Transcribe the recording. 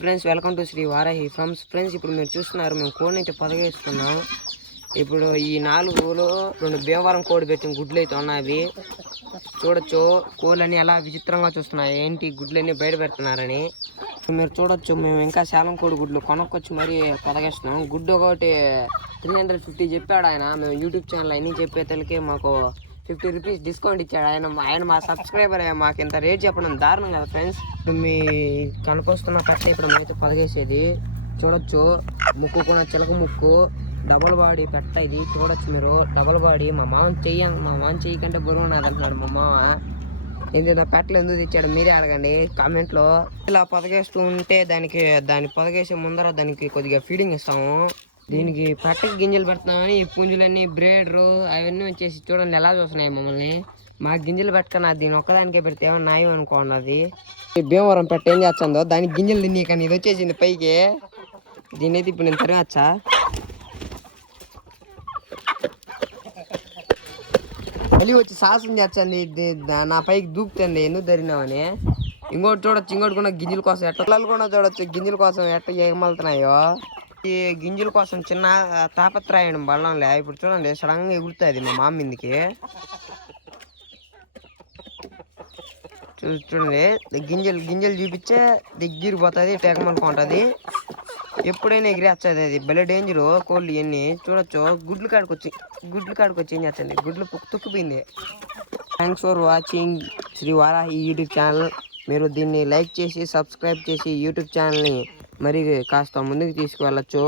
Friends, welcome to Shri Varahi farms. Friends, ఇప్పుడు మీరు చూస్తున్నారు, మేము కోడిని అయితే పొదగేస్తున్నాం. ఇప్పుడు ఈ 4 రోజులు 2 భీమవరం కోడి పెట్టిన గుడ్లు అయితే ఉన్నాయి. చూడొచ్చు కోళ్ళని ఎలా విచిత్రంగా చూస్తున్నాయి, ఏంటి గుడ్లన్నీ బయట పెడుతున్నారని. మీరు చూడొచ్చు, మేము ఇంకా శాలం కోడి గుడ్లు కొనుక్కొచ్చి మరీ పొదగేస్తున్నాం. గుడ్డు ఒకటి 350 చెప్పాడు ఆయన. మేము యూట్యూబ్ ఛానల్ అన్నీ చెప్పేతలకి మాకు 50 రూపీస్ డిస్కౌంట్ ఇచ్చాడు ఆయన మా సబ్స్క్రైబర్. మాకు ఇంత రేట్ చెప్పడం దారుణం కదా ఫ్రెండ్స్. మీ కనుకొస్తున్న కట్ట ఇప్పుడు మేమైతే పొదగేసేది. చూడొచ్చు, ముక్కు కూడా చిలక ముక్కు, డబుల్ బాడీ పెట్ట. ఇది చూడొచ్చు మీరు, డబుల్ బాడీ. మా మామ చెయ్యి కంటే బరువు ఉన్నది అంటున్నాడు మా మామ. ఏదైనా పెట్టలు ఎందుకు తెచ్చాడు మీరే అడగండి కామెంట్లో. ఇలా పొదగేస్తూ ఉంటే దాని పొదగేసే ముందర దానికి కొద్దిగా ఫీడింగ్ ఇస్తాము. దీనికి పెట్టకి గింజలు పెడుతున్నామని ఈ పుంజులన్నీ బ్రేడరు అవన్నీ వచ్చేసి చూడండి ఎలా చూస్తున్నాయి మమ్మల్ని. మా గింజలు పెట్టకన్నా దీని ఒక్కదానికే పెడితే ఏమన్నా న్యాయం అనుకోన్నది. భీమవరం పెట్ట ఏం చేస్తుందో దానికి గింజలు తిని కానీ ఇది వచ్చేసింది పైకి. దీని అయితే ఇప్పుడు నేను తరగచ్చా. మళ్ళీ వచ్చి సాహసం చేస్తుంది, నా పైకి దూకుతుంది ఎందుకు ధరినామని. ఇంకోటి చూడొచ్చు, ఇంకోటి కూడా గింజల కోసం ఎట్లా కూడా చూడొచ్చు, గింజల కోసం ఎట్లా ఏమలుతున్నాయో. ఈ గింజల కోసం చిన్న తాపత్రయం బళ్ళంలే. ఇప్పుడు చూడండి సడన్ గా ఎగురుతుంది మా మామ మీదకి. చూడండి, గింజలు చూపించే దగ్గర పోతుంది, టెకమనుకుంటుంది. ఎప్పుడైనా ఎగిరేస్తుంది అది. భలే డేంజరు కోళ్ళు ఇవన్నీ. చూడొచ్చు, గుడ్లు కాడుకొచ్చి ఏం చేస్తుంది, గుడ్లు తుక్కుపోయింది. Thanks for watching Sri Varahi YouTube channel. మీరు దీన్ని లైక్ చేసి సబ్స్క్రైబ్ చేసి యూట్యూబ్ ఛానల్ని మరి కాస్త ముందుకు తీసుకువెళ్ళచ్చు.